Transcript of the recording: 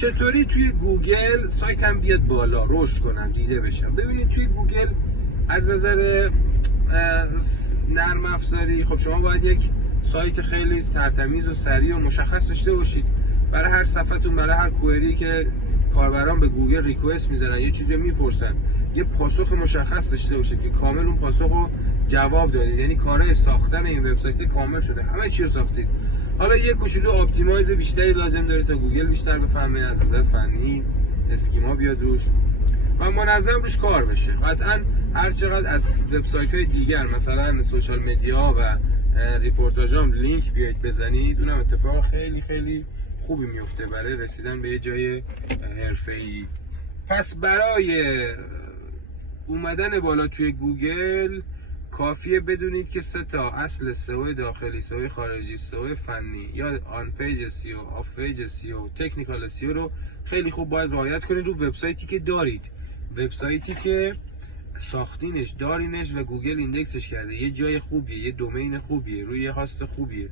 چطوری توی گوگل سایتم بیاد بالا، رشد کنم، دیده بشم. ببینید توی گوگل از نظر نرم افزاری، خب شما باید یک سایت خیلی ترتمیز و سریع و مشخص داشته باشید. برای هر صفحتون، برای هر کوئری که کاربران به گوگل ریکوست میزنن، یه چیزی میپرسن، یه پاسخ مشخص داشته باشید که کامل اون پاسخ رو جواب دادید. یعنی کارهای ساختن این وبسایت کامل شده، همه چی رو ساختید. حالا یه کوچولو اپتیمایز بیشتری لازم داره تا گوگل بیشتر بفهمه، از نظر فنی اسکیما بیاد روش و منظم روش کار بشه. قطعا هر چقدر از وبسایت‌های دیگر مثلا سوشال مدیا و ریپورتاژام لینک بیاید بزنید، اونم اتفاق خیلی خیلی خوبی میفته برای رسیدن به یه جای حرفه‌ای. پس برای اومدن بالا توی گوگل کافیه بدونید که 3 تا اصل سئو داخلی، سئو خارجی، سئو فنی یا آن پیج سئو، آف پیج سئو، تکنیکال سئو رو خیلی خوب باید رعایت کنید رو وبسایتی که دارید. وبسایتی که ساختینش، دارینش و گوگل ایندکسش کرده، یه جای خوبیه، یه دومین خوبیه، روی یه هاست خوبیه.